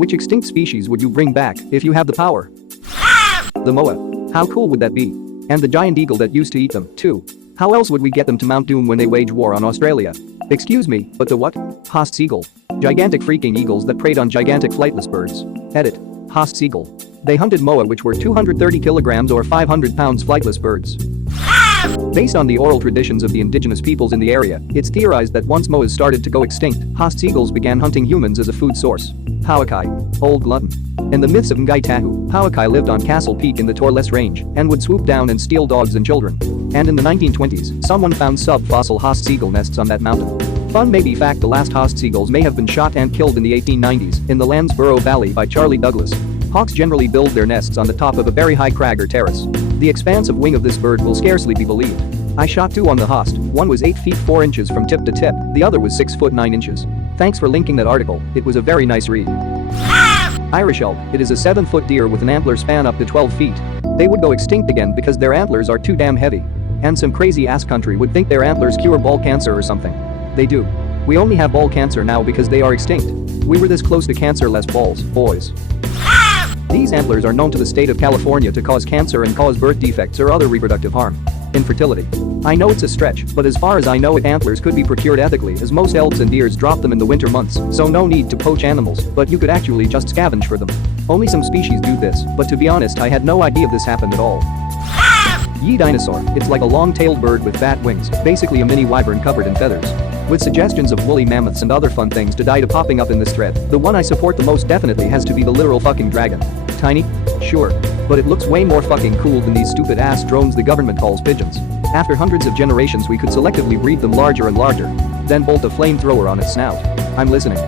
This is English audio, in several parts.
Which extinct species would you bring back if you have the power? The moa. How cool would that be? And the giant eagle that used to eat them, too. How else would we get them to Mount Doom when they wage war on Australia? Excuse me, but the what? Haast seagull. Gigantic freaking eagles that preyed on gigantic flightless birds. Edit. Haast seagull. They hunted moa, which were 230 kilograms or 500 pounds flightless birds. Based on the oral traditions of the indigenous peoples in the area, it's theorized that once moas started to go extinct, Haast seagulls began hunting humans as a food source. Pauakai. Old glutton. In the myths of Ngai Tahu, Pauakai lived on Castle Peak in the Torres Range and would swoop down and steal dogs and children. And in the 1920s, someone found sub-fossil Haast seagull nests on that mountain. Fun maybe fact: the last Haast seagulls may have been shot and killed in the 1890s in the Landsborough Valley by Charlie Douglas. Hawks generally build their nests on the top of a very high crag or terrace. The expansive wing of this bird will scarcely be believed. I shot two on the Haast, one was 8 feet 4 inches from tip to tip, the other was 6 foot 9 inches. Thanks for linking that article, it was a very nice read. Irish elk, it is a 7-foot deer with an antler span up to 12 feet. They would go extinct again because their antlers are too damn heavy. And some crazy ass country would think their antlers cure ball cancer or something. They do. We only have ball cancer now because they are extinct. We were this close to cancer-less balls, boys. These antlers are known to the state of California to cause cancer and cause birth defects or other reproductive harm. Infertility. I know it's a stretch, but as far as I know antlers could be procured ethically, as most elks and deers drop them in the winter months, so no need to poach animals, but you could actually just scavenge for them. Only some species do this, but to be honest I had no idea this happened at all. Yee dinosaur, it's like a long-tailed bird with bat wings, basically a mini wyvern covered in feathers. With suggestions of woolly mammoths and other fun things to die to popping up in this thread, the one I support the most definitely has to be the literal fucking dragon. Tiny? Sure. But it looks way more fucking cool than these stupid ass drones the government calls pigeons. After hundreds of generations we could selectively breed them larger and larger. Then bolt a flamethrower on its snout. I'm listening.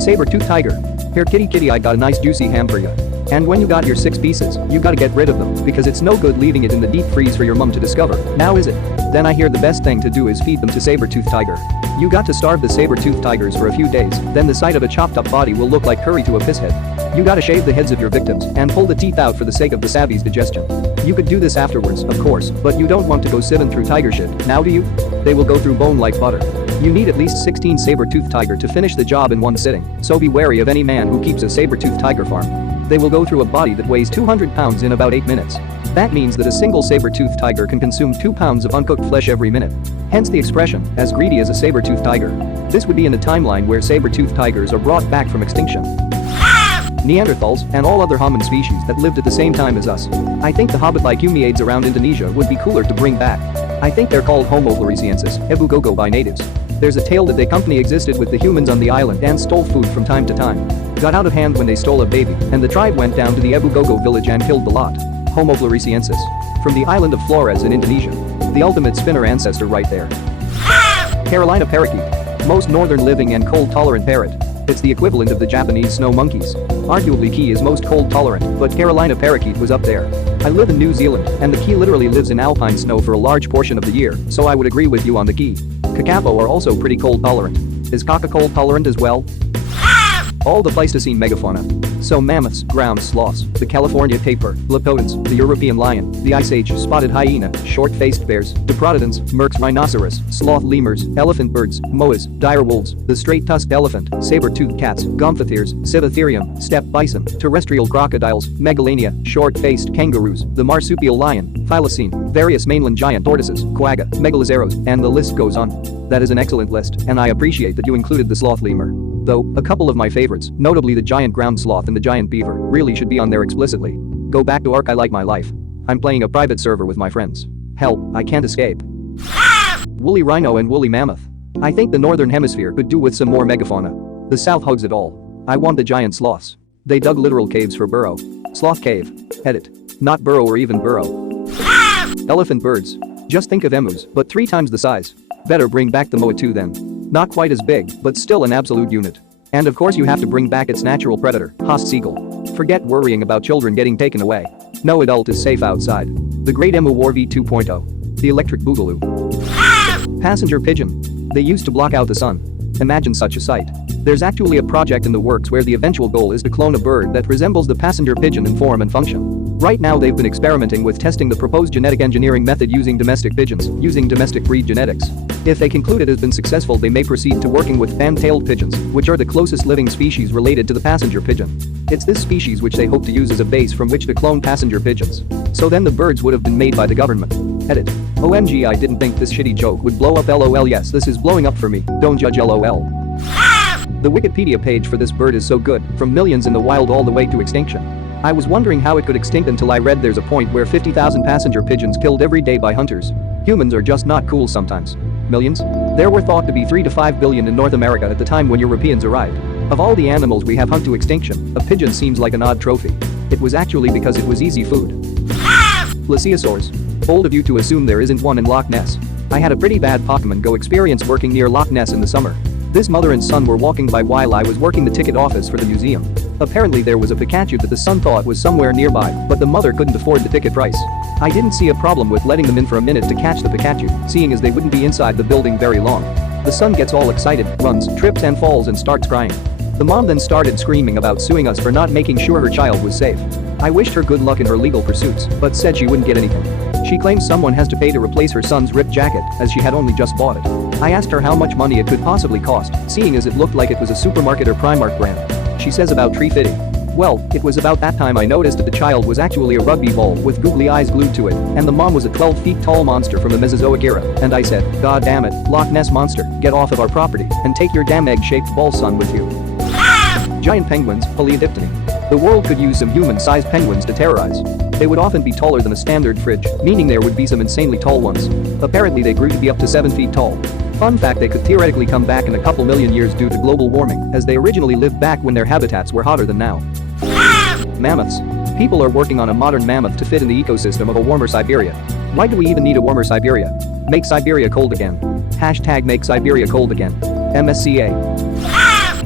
Saber-toothed tiger. Here kitty I got a nice juicy ham for you. And when you got your 6 pieces, you gotta get rid of them, because it's no good leaving it in the deep freeze for your mum to discover, now is it? Then I hear the best thing to do is feed them to saber-toothed tiger. You got to starve the saber-toothed tigers for a few days, then the sight of a chopped up body will look like curry to a pisshead. You gotta shave the heads of your victims and pull the teeth out for the sake of the savvy's digestion. You could do this afterwards, of course, but you don't want to go sieving through tiger shit, now do you? They will go through bone like butter. You need at least 16 saber-toothed tiger to finish the job in one sitting, so be wary of any man who keeps a saber-toothed tiger farm. They will go through a body that weighs 200 pounds in about 8 minutes. That means that a single saber-toothed tiger can consume 2 pounds of uncooked flesh every minute. Hence the expression, as greedy as a saber-toothed tiger. This would be in a timeline where saber-toothed tigers are brought back from extinction. Neanderthals, and all other homin species that lived at the same time as us. I think the hobbit-like Umayyades around Indonesia would be cooler to bring back. I think they're called Homo floresiensis, Ebu Gogo by natives. There's a tale that they company existed with the humans on the island and stole food from time to time. Got out of hand when they stole a baby, and the tribe went down to the Ebu Gogo village and killed the lot. Homo floresiensis. From the island of Flores in Indonesia. The ultimate spinner ancestor right there. Carolina parakeet. Most northern living and cold-tolerant parrot. It's the equivalent of the Japanese snow monkeys. Arguably Key is most cold-tolerant, but Carolina parakeet was up there. I live in New Zealand, and the Key literally lives in alpine snow for a large portion of the year, so I would agree with you on the Key. Kakapo are also pretty cold-tolerant. Is Kaka cold-tolerant as well? All the Pleistocene megafauna. So mammoths, ground sloths, the California tapir, Lepidans, the European lion, the Ice Age spotted hyena, short-faced bears, Diprotodons, Merck's rhinoceros, sloth lemurs, elephant birds, moas, dire wolves, the straight-tusked elephant, saber-toothed cats, gomphotheres, Civatherium, steppe bison, terrestrial crocodiles, megalania, short-faced kangaroos, the marsupial lion, thylacine, various mainland giant tortoises, quagga, megaloceros, and the list goes on. That is an excellent list, and I appreciate that you included the sloth lemur. Though, a couple of my favorites, notably the giant ground sloth and the giant beaver, really should be on there explicitly. Go back to Ark, I like my life. I'm playing a private server with my friends. Hell, I can't escape. Woolly rhino and woolly mammoth. I think the northern hemisphere could do with some more megafauna. The south hugs it all. I want the giant sloths. They dug literal caves for burrow. Sloth cave. Edit. Not burrow or even burrow. Elephant birds. Just think of emus, but 3 times the size. Better bring back the moa too then. Not quite as big, but still an absolute unit. And of course you have to bring back its natural predator, Haast seagull. Forget worrying about children getting taken away. No adult is safe outside. The Great Emu War V 2.0. The electric boogaloo. Passenger pigeon. They used to block out the sun. Imagine such a sight. There's actually a project in the works where the eventual goal is to clone a bird that resembles the passenger pigeon in form and function. Right now they've been experimenting with testing the proposed genetic engineering method using domestic pigeons, using domestic breed genetics. If a concluded has been successful, they may proceed to working with fan-tailed pigeons, which are the closest living species related to the passenger pigeon. It's this species which they hope to use as a base from which to clone passenger pigeons. So then the birds would have been made by the government. Edit. OMG, I didn't think this shitty joke would blow up, lol. Yes, this is blowing up for me, don't judge, lol. The Wikipedia page for this bird is so good, from millions in the wild all the way to extinction. I was wondering how it could extinct until I read there's a point where 50,000 passenger pigeons killed every day by hunters. Humans are just not cool sometimes. Millions? There were thought to be 3 to 5 billion in North America at the time when Europeans arrived. Of all the animals we have hunt to extinction, a pigeon seems like an odd trophy. It was actually because it was easy food. Plesiosaurs. Bold of you to assume there isn't one in Loch Ness. I had a pretty bad Pokemon Go experience working near Loch Ness in the summer. This mother and son were walking by while I was working the ticket office for the museum. Apparently there was a Pikachu that the son thought was somewhere nearby, but the mother couldn't afford the ticket price. I didn't see a problem with letting them in for a minute to catch the Pikachu, seeing as they wouldn't be inside the building very long. The son gets all excited, runs, trips and falls and starts crying. The mom then started screaming about suing us for not making sure her child was safe. I wished her good luck in her legal pursuits, but said she wouldn't get anything. She claims someone has to pay to replace her son's ripped jacket, as she had only just bought it. I asked her how much money it could possibly cost, seeing as it looked like it was a supermarket or Primark brand. She says about tree fitting. Well, it was about that time I noticed that the child was actually a rugby ball with googly eyes glued to it, and the mom was a 12 feet tall monster from the Mesozoic era, and I said, God damn it, Loch Ness monster, get off of our property, and take your damn egg-shaped ball son with you. Giant penguins, Paleodiptony. The world could use some human-sized penguins to terrorize. They would often be taller than a standard fridge, meaning there would be some insanely tall ones. Apparently they grew to be up to 7 feet tall. Fun fact, they could theoretically come back in a couple million years due to global warming, as they originally lived back when their habitats were hotter than now. Mammoths. People are working on a modern mammoth to fit in the ecosystem of a warmer Siberia. Why do we even need a warmer Siberia? Make Siberia cold again. Hashtag make Siberia cold again. MSCA.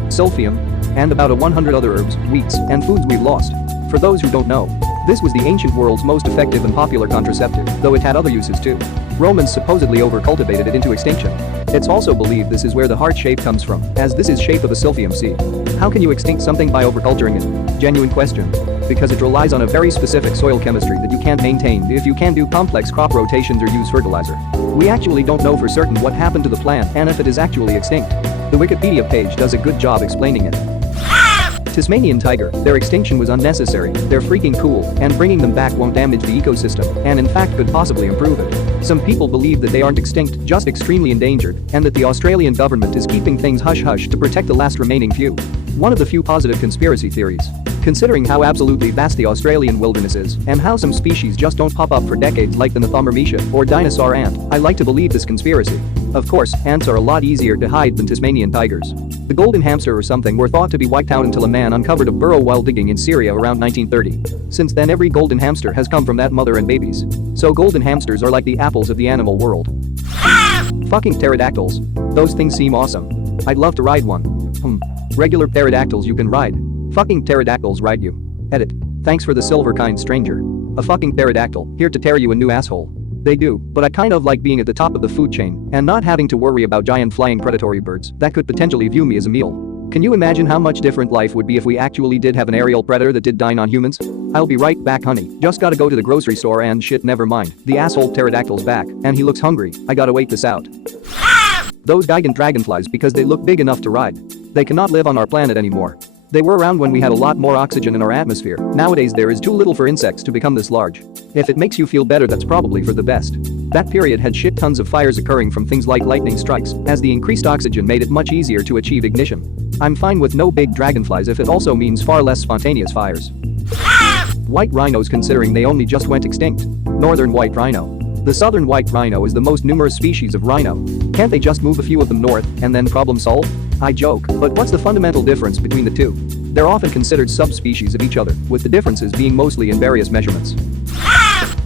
Sulfium. And about 100 other herbs, wheats, and foods we've lost. For those who don't know, this was the ancient world's most effective and popular contraceptive, though it had other uses too. Romans supposedly overcultivated it into extinction. It's also believed this is where the heart shape comes from, as this is shape of a silphium seed. How can you extinct something by overculturing it? Genuine question. Because it relies on a very specific soil chemistry that you can't maintain if you can do complex crop rotations or use fertilizer. We actually don't know for certain what happened to the plant and if it is actually extinct. The Wikipedia page does a good job explaining it. Tasmanian tiger, their extinction was unnecessary, they're freaking cool, and bringing them back won't damage the ecosystem, and in fact could possibly improve it. Some people believe that they aren't extinct, just extremely endangered, and that the Australian government is keeping things hush-hush to protect the last remaining few. One of the few positive conspiracy theories. Considering how absolutely vast the Australian wilderness is, and how some species just don't pop up for decades like the Nothomermetia or dinosaur ant, I like to believe this conspiracy. Of course, ants are a lot easier to hide than Tasmanian tigers. The golden hamster or something were thought to be wiped out until a man uncovered a burrow while digging in Syria around 1930. Since then every golden hamster has come from that mother and babies. So golden hamsters are like the apples of the animal world. Fucking pterodactyls. Those things seem awesome. I'd love to ride one. Regular pterodactyls you can ride. Fucking pterodactyls ride you. Edit. Thanks for the silver kind, stranger. A fucking pterodactyl, here to tear you a new asshole. They do, but I kind of like being at the top of the food chain and not having to worry about giant flying predatory birds that could potentially view me as a meal. Can you imagine how much different life would be if we actually did have an aerial predator that did dine on humans? I'll be right back, honey. Just gotta go to the grocery store and shit, never mind. The asshole pterodactyl's back, and he looks hungry. I gotta wait this out. Those gigant dragonflies, because they look big enough to ride. They cannot live on our planet anymore. They were around when we had a lot more oxygen in our atmosphere. Nowadays there is too little for insects to become this large. If it makes you feel better, that's probably for the best. That period had shit tons of fires occurring from things like lightning strikes, as the increased oxygen made it much easier to achieve ignition. I'm fine with no big dragonflies if it also means far less spontaneous fires. White rhinos, considering they only just went extinct. Northern white rhino. The southern white rhino is the most numerous species of rhino. Can't they just move a few of them north and then problem solve? I joke, but what's the fundamental difference between the two? They're often considered subspecies of each other, with the differences being mostly in various measurements.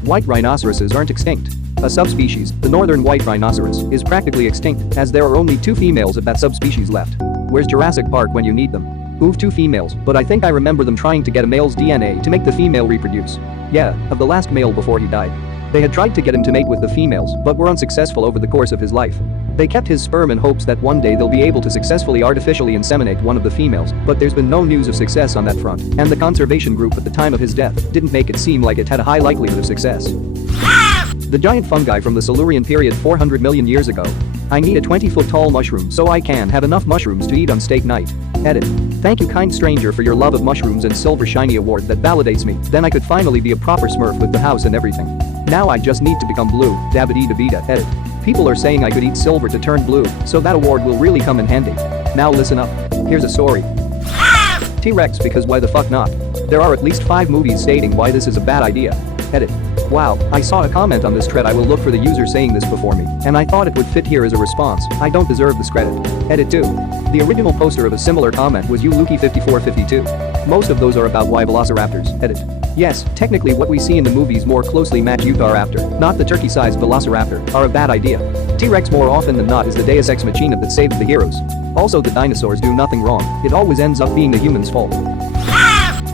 White rhinoceroses aren't extinct. A subspecies, the northern white rhinoceros, is practically extinct, as there are only 2 females of that subspecies left. Where's Jurassic Park when you need them? Oof, 2 females, but I think I remember them trying to get a male's DNA to make the female reproduce. Yeah, of the last male before he died. They had tried to get him to mate with the females, but were unsuccessful over the course of his life. They kept his sperm in hopes that one day they'll be able to successfully artificially inseminate one of the females, but there's been no news of success on that front, and the conservation group at the time of his death didn't make it seem like it had a high likelihood of success. The giant fungi from the Silurian period 400 million years ago. I need a 20-foot tall mushroom so I can have enough mushrooms to eat on steak night. Edit. Thank you kind stranger for your love of mushrooms and silver shiny award that validates me, then I could finally be a proper smurf with the house and everything. Now I just need to become blue, dabbity dabita. Edit. People are saying I could eat silver to turn blue, so that award will really come in handy. Now listen up. Here's a story. T-Rex because why the fuck not? There are at least 5 movies stating why this is a bad idea. Edit. Wow, I saw a comment on this thread. I will look for the user saying this before me, and I thought it would fit here as a response. I don't deserve this credit. Edit 2. The original poster of a similar comment was Luki5452. Most of those are about why velociraptors. Edit. Yes, technically what we see in the movies more closely match Utahraptor, not the turkey-sized velociraptor, are a bad idea. T-Rex more often than not is the deus ex machina that saved the heroes. Also the dinosaurs do nothing wrong, it always ends up being the humans' fault.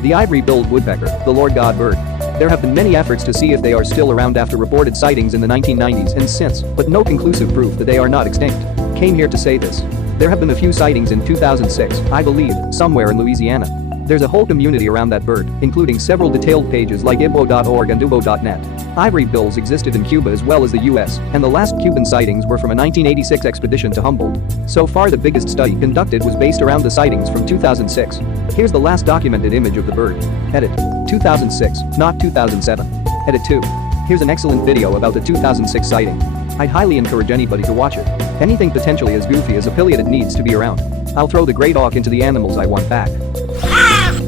The ivory-billed woodpecker, the Lord God bird. There have been many efforts to see if they are still around after reported sightings in the 1990s and since, but no conclusive proof that they are not extinct. Came here to say this. There have been a few sightings in 2006, I believe, somewhere in Louisiana. There's a whole community around that bird, including several detailed pages like ibbo.org and ubo.net. Ivory bills existed in Cuba as well as the US, and the last Cuban sightings were from a 1986 expedition to Humboldt. So far the biggest study conducted was based around the sightings from 2006. Here's the last documented image of the bird. Edit. 2006, not 2007. Edit 2. Here's an excellent video about the 2006 sighting. I'd highly encourage anybody to watch it. Anything potentially as goofy as a pileated needs to be around. I'll throw the great auk into the animals I want back.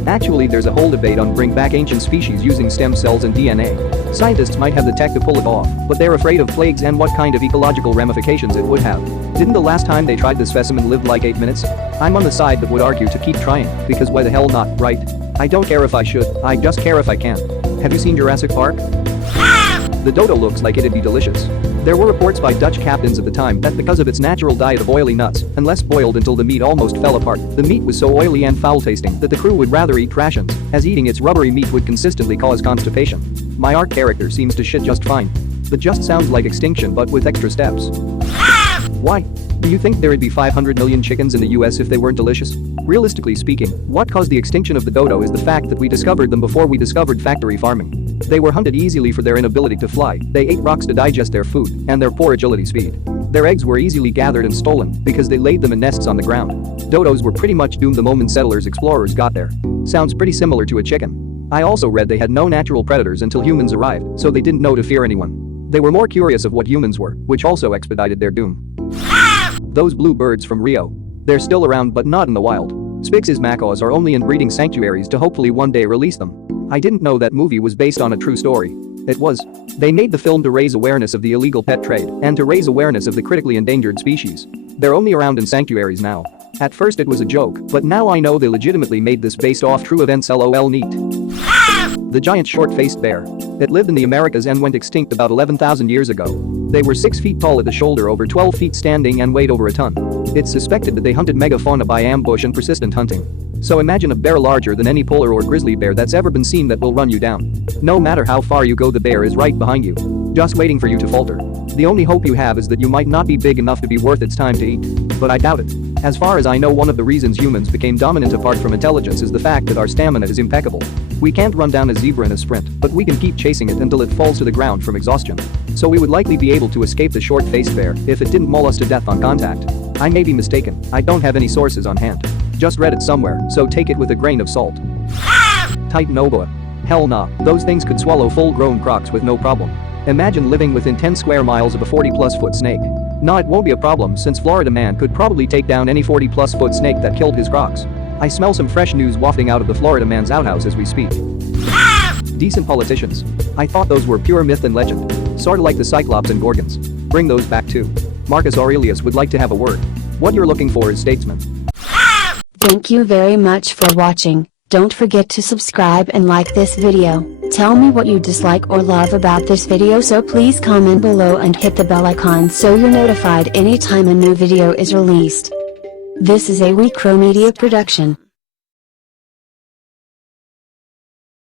Actually, there's a whole debate on bring back ancient species using stem cells and DNA. Scientists might have the tech to pull it off, but they're afraid of plagues and what kind of ecological ramifications it would have. Didn't the last time they tried this specimen live like 8 minutes? I'm on the side that would argue to keep trying, because why the hell not, right? I don't care if I should, I just care if I can. Have you seen Jurassic Park? The dodo looks like it'd be delicious. There were reports by Dutch captains at the time that because of its natural diet of oily nuts, unless boiled until the meat almost fell apart, the meat was so oily and foul-tasting that the crew would rather eat rations, as eating its rubbery meat would consistently cause constipation. My arc character seems to shit just fine. That just sounds like extinction but with extra steps. Why? Do you think there'd be 500 million chickens in the US if they weren't delicious? Realistically speaking, what caused the extinction of the dodo is the fact that we discovered them before we discovered factory farming. They were hunted easily for their inability to fly, they ate rocks to digest their food, and their poor agility speed. Their eggs were easily gathered and stolen because they laid them in nests on the ground. Dodos were pretty much doomed the moment settlers explorers got there. Sounds pretty similar to a chicken. I also read they had no natural predators until humans arrived, so they didn't know to fear anyone. They were more curious of what humans were, which also expedited their doom. Those blue birds from Rio. They're still around but not in the wild. Spix's macaws are only in breeding sanctuaries to hopefully one day release them. I didn't know that movie was based on a true story. It was. They made the film to raise awareness of the illegal pet trade and to raise awareness of the critically endangered species. They're only around in sanctuaries now. At first it was a joke, but now I know they legitimately made this based off true events. LOL neat. The giant short-faced bear. It lived in the Americas and went extinct about 11,000 years ago. They were 6 feet tall at the shoulder, over 12 feet standing, and weighed over a ton. It's suspected that they hunted megafauna by ambush and persistent hunting. So imagine a bear larger than any polar or grizzly bear that's ever been seen that will run you down. No matter how far you go, the bear is right behind you, just waiting for you to falter. The only hope you have is that you might not be big enough to be worth its time to eat. But I doubt it. As far as I know, one of the reasons humans became dominant apart from intelligence is the fact that our stamina is impeccable. We can't run down a zebra in a sprint, but we can keep chasing it until it falls to the ground from exhaustion. So we would likely be able to escape the short-faced bear if it didn't maul us to death on contact. I may be mistaken, I don't have any sources on hand. Just read it somewhere, so take it with a grain of salt. Titanoboa. Hell nah, those things could swallow full-grown crocs with no problem. Imagine living within 10 square miles of a 40-plus foot snake. Nah, it won't be a problem since Florida man could probably take down any 40-plus foot snake that killed his crocs. I smell some fresh news wafting out of the Florida man's outhouse as we speak. Decent politicians. I thought those were pure myth and legend. Sorta like the Cyclops and Gorgons. Bring those back too. Marcus Aurelius would like to have a word. What you're looking for is statesmen. Thank you very much for watching. Don't forget to subscribe and like this video. Tell me what you dislike or love about this video, so please comment below and hit the bell icon so you're notified anytime a new video is released. This is a WeCrow Media production.